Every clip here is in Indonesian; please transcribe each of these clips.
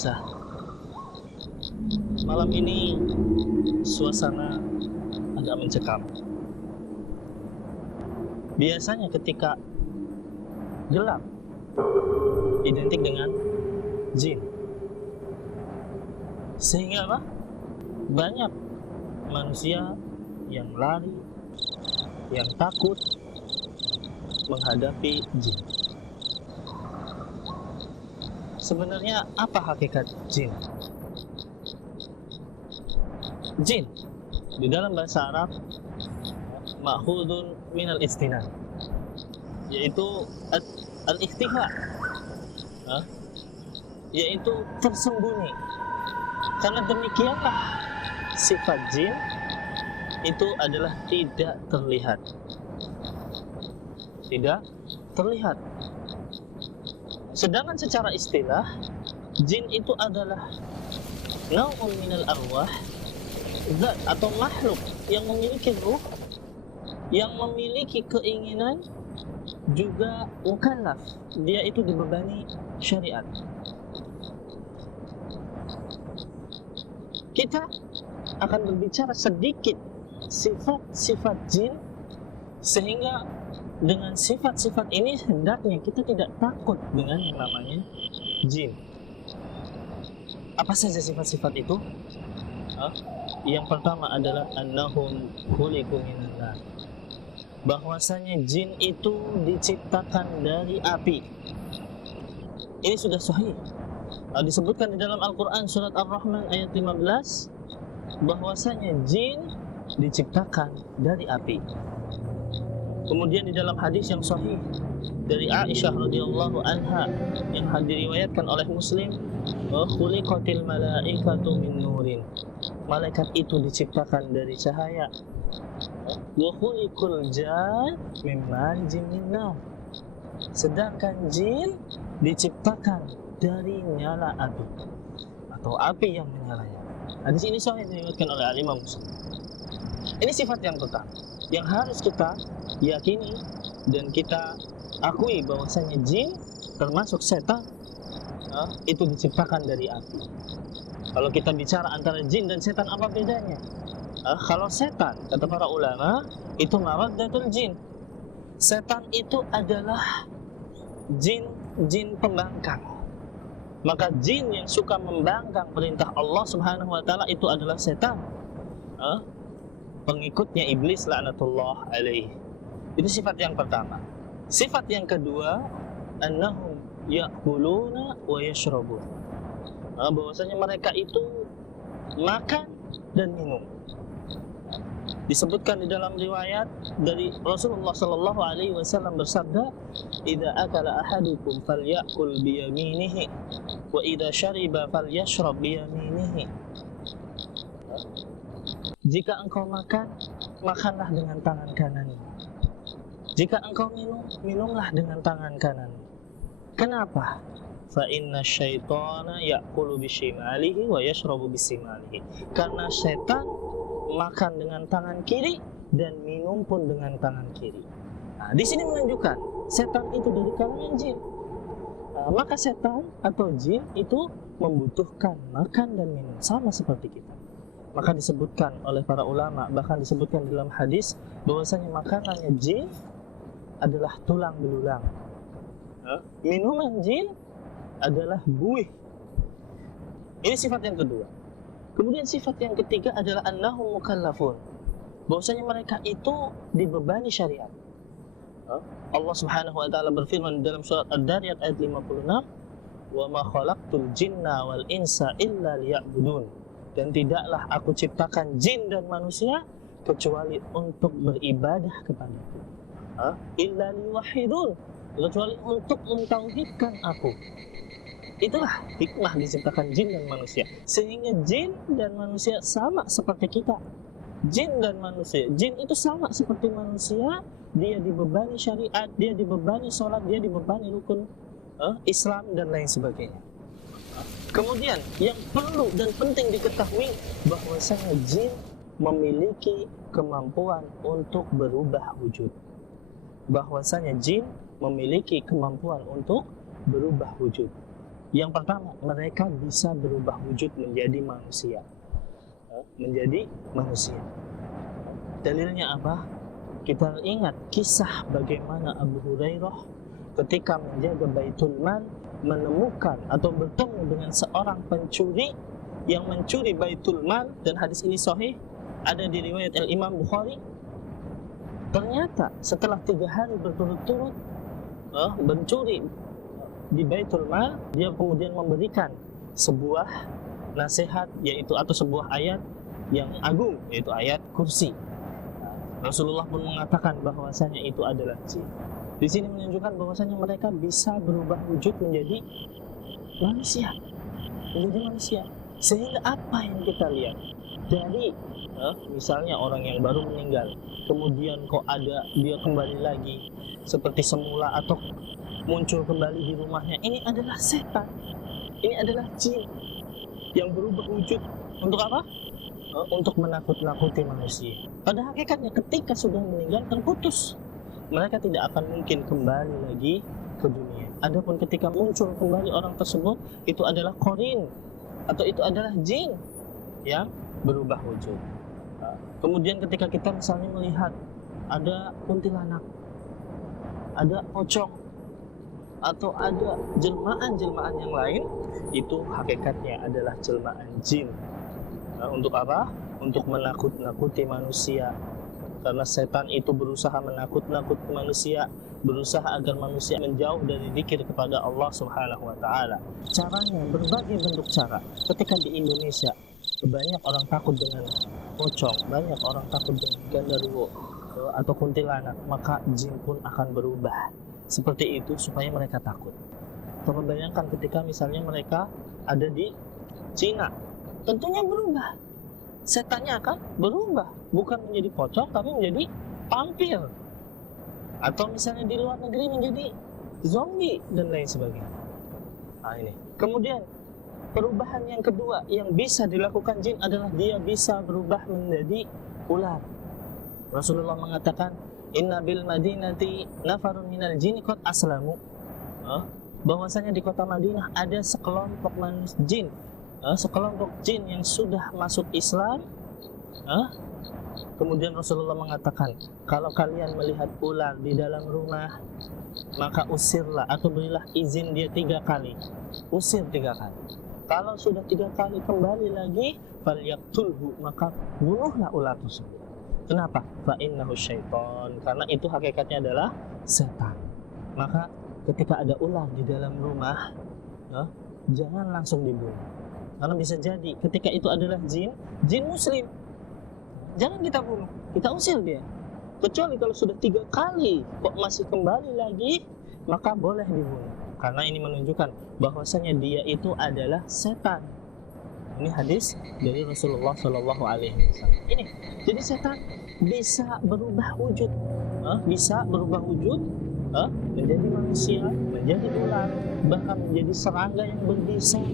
pemirsa, malam ini suasana agak mencekam. Biasanya ketika gelap identik dengan jin, sehingga apa? Banyak manusia yang lari, yang takut menghadapi jin. Sebenarnya apa hakikat jin? Jin di dalam bahasa Arab ma'khudun minal istinan, yaitu al-ikhtifa, yaitu tersembunyi. Karena demikianlah sifat jin itu adalah tidak terlihat. Tidak terlihat. Sedangkan secara istilah, jin itu adalah nau'un minal arwah, zat atau makhluk yang memiliki ruh, yang memiliki keinginan, juga mukallaf. Dia itu dibebani syariat. Kita akan berbicara sedikit sifat-sifat jin, sehingga dengan sifat-sifat ini hendaknya kita tidak takut dengan yang namanya jin. Apa saja sifat-sifat itu? Yang pertama adalah annahum khuliqu minan nar, bahwasanya jin itu diciptakan dari api. Ini sudah sahih, disebutkan di dalam Al-Quran surat Ar-Rahman ayat 15, bahwasanya jin diciptakan dari api. Kemudian di dalam hadis yang sahih dari Aisyah radhiyallahu anha yang diriwayatkan oleh Muslim, khuliqatil malaikatu min nurin, malaikat itu diciptakan dari cahaya. Wa khuliqul jan min marijin min nar, sedangkan jin diciptakan dari nyala api atau api yang menyala. Hadis ini sahih diriwayatkan oleh Imam Muslim. Ini sifat yang pertama yang harus kita yakini dan kita akui, bahwasanya jin termasuk setan itu diciptakan dari api. Kalau kita bicara antara jin dan setan, apa bedanya? Kalau setan, kata para ulama, itu mawaddatul jin. Setan itu adalah jin pembangkang. Maka jin yang suka membangkang perintah Allah Subhanahu wa taala itu adalah setan. Pengikutnya iblis laknatullah alaihi. Itu sifat yang pertama. Sifat yang kedua, annahum ya'kuluna wa yashrabun, bahwasanya mereka itu makan dan minum. Disebutkan di dalam riwayat dari Rasulullah sallallahu alaihi wasallam bersabda, "Idza akala ahadukum falyakul bi yaminihi wa idza syariba falyashrab bi yaminihi." Jika engkau makan, makanlah dengan tangan kanan. Jika engkau minum, minumlah dengan tangan kanan. Kenapa? Fa inna syaitana ya'kulu bishimalihi wa yashrabu bisimalihi. Karena setan makan dengan tangan kiri dan minum pun dengan tangan kiri. Di sini menunjukkan setan itu dari kalangan jin. Maka setan atau jin itu membutuhkan makan dan minum sama seperti kita. Maka disebutkan oleh para ulama, bahkan disebutkan dalam hadis, bahwasanya makanannya jin adalah tulang belulang. Minuman jin adalah buih. Ini sifat yang kedua. Kemudian sifat yang ketiga adalah annahum mukallafun, bahwasanya mereka itu dibebani syariat. Allah Subhanahu wa taala berfirman dalam surat Ad-Dariyat ayat 56, "Wa ma khalaqtul jinna wal insa illa liya'budun." Dan tidaklah aku ciptakan jin dan manusia kecuali untuk beribadah kepadaku. Illa liwahidun, kecuali untuk mentauhidkan aku. Itulah hikmah diciptakan jin dan manusia, sehingga jin dan manusia sama seperti kita. Jin dan manusia, jin itu sama seperti manusia. Dia dibebani syariat, dia dibebani sholat, dia dibebani rukun Islam dan lain sebagainya. Kemudian yang perlu dan penting diketahui, bahwasanya jin memiliki kemampuan untuk berubah wujud. Bahwasanya jin memiliki kemampuan untuk berubah wujud. Yang pertama, mereka bisa berubah wujud menjadi manusia. Menjadi manusia. Dalilnya apa? Kita ingat kisah bagaimana Abu Hurairah ketika menjaga Baitul Mal menemukan atau bertemu dengan seorang pencuri yang mencuri Baitul Mal, dan hadis ini sahih, ada di riwayat Al-Imam Bukhari. Ternyata setelah 3 hari berturut-turut mencuri di Baitul Mal, dia kemudian memberikan sebuah nasihat, yaitu atau sebuah ayat yang agung, yaitu ayat kursi. Rasulullah pun mengatakan bahwasanya itu adalah jin. Di sini menunjukkan bahwasanya mereka bisa berubah wujud menjadi manusia, Sehingga apa yang kita lihat dari misalnya orang yang baru meninggal, kemudian kok ada dia kembali lagi seperti semula atau muncul kembali di rumahnya, ini adalah setan, ini adalah jin yang berubah wujud untuk apa? Untuk menakut-nakuti manusia. Pada hakikatnya ketika sudah meninggal terputus, mereka tidak akan mungkin kembali lagi ke dunia. Adapun ketika muncul kembali orang tersebut, itu adalah qarin atau itu adalah jin yang berubah wujud. Kemudian ketika kita misalnya melihat ada kuntilanak, ada pocong, atau ada jelmaan-jelmaan yang lain, itu hakikatnya adalah jelmaan jin. Untuk apa? Untuk menakut-nakuti manusia. Karena setan itu berusaha menakut-nakuti manusia, berusaha agar manusia menjauh dari zikir kepada Allah Subhanahu wa taala. Caranya berbagai bentuk cara. Ketika di Indonesia banyak orang takut dengan pocong, banyak orang takut dengan genderuwo atau kuntilanak, maka jin pun akan berubah seperti itu supaya mereka takut. Coba bayangkan ketika misalnya mereka ada di Cina, tentunya berubah. Setannya akan berubah, bukan menjadi pocong tapi menjadi vampir. Atau misalnya di luar negeri menjadi zombie dan lain sebagainya. Ini. Kemudian perubahan yang kedua yang bisa dilakukan jin adalah dia bisa berubah menjadi ular. Rasulullah mengatakan, "Inna bil madinati nafarun minal jini qad aslamu." Bahwasanya di kota Madinah ada sekelompok jin, sekelompok jin yang sudah masuk Islam. Kemudian Rasulullah mengatakan, kalau kalian melihat ular di dalam rumah, maka usirlah atau berilah izin dia 3 kali. Usir 3 kali. Kalau sudah 3 kali kembali lagi, falyaqtulhu, maka bunuhlah ular tersebut. Kenapa? Fa innahu syaiton, karena itu hakikatnya adalah setan. Maka ketika ada ular di dalam rumah, jangan langsung dibunuh. Karena bisa jadi ketika itu adalah jin muslim, jangan kita bunuh, kita usir dia. Kecuali kalau sudah 3 kali kok masih kembali lagi, maka boleh dibunuh. Karena ini menunjukkan bahwasanya dia itu adalah setan. Ini hadis dari Rasulullah Shallallahu Alaihi Wasallam. Ini, jadi setan bisa berubah wujud, menjadi manusia, menjadi ular, bahkan menjadi serangga yang berbisa.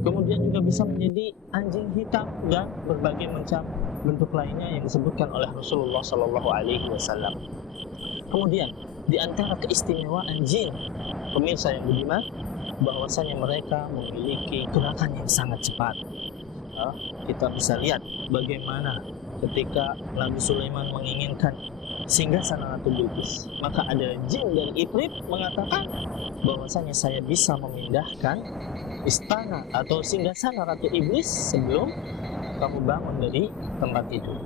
Kemudian juga bisa menjadi anjing hitam dan berbagai macam bentuk lainnya yang disebutkan oleh Rasulullah Shallallahu Alaihi Wasallam. Kemudian di antara keistimewaan jin, pemirsa yang budiman, bahwasanya mereka memiliki gerakan yang sangat cepat. Kita bisa lihat bagaimana ketika Nabi Sulaiman menginginkan singgasana Ratu Bilqis, maka ada jin dan ifrit mengatakan bahwasanya saya bisa memindahkan istana atau singgasana Ratu Iblis sebelum kamu bangun dari tempat tidur.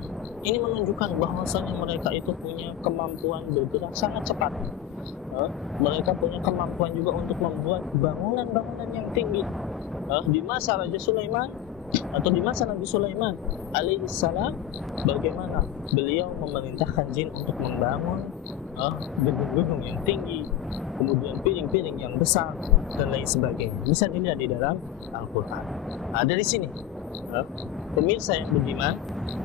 Ini menunjukkan bahwasanya mereka itu punya kemampuan bergerak sangat cepat. Mereka punya kemampuan juga untuk membuat bangunan-bangunan yang tinggi. Di masa Raja Sulaiman atau di masa Nabi Sulaiman alaihi salam, bagaimana beliau memerintahkan jin untuk membangun gedung-gedung yang tinggi, kemudian piring-piring yang besar dan lain sebagainya. Bisa dilihat di dalam Al-Quran. Dari sini, pemirsa yang budiman,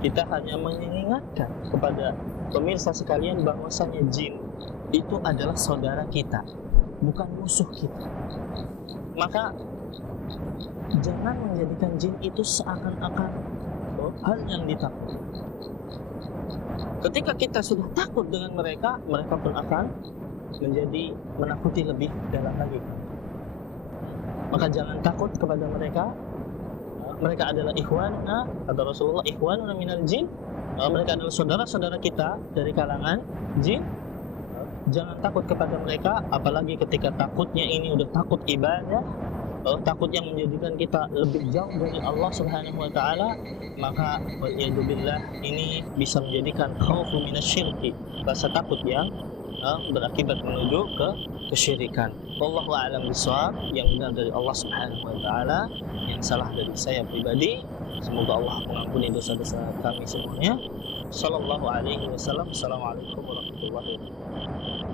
kita hanya mengingatkan kepada pemirsa sekalian bahwasanya jin itu adalah saudara kita, bukan musuh kita. Maka jangan menjadikan jin itu seakan-akan hal yang ditakut. Ketika kita sudah takut dengan mereka, mereka pun akan menjadi menakuti lebih dalam lagi. maka jangan takut kepada mereka. Mereka adalah ikhwanuna, kata Rasulullah, ikhwanuna minal jin. Mereka adalah saudara-saudara kita dari kalangan jin. Jangan takut kepada mereka, apalagi ketika takutnya ini udah takut ibadah, takut yang menjadikan kita lebih jauh dari Allah Subhanahu wa taala, maka waliyadzubillah ini bisa menjadikan khaufu minasyirki, rasa takut yang berakibat menuju ke kesyirikan. Wallahu a'lam bishawab. Yang benar dari Allah Subhanahu wa taala, yang salah dari saya pribadi. Semoga Allah mengampuni dosa-dosa kami semuanya. Sallallahu alaihi wasallam. Assalamualaikum warahmatullahi wabarakatuh.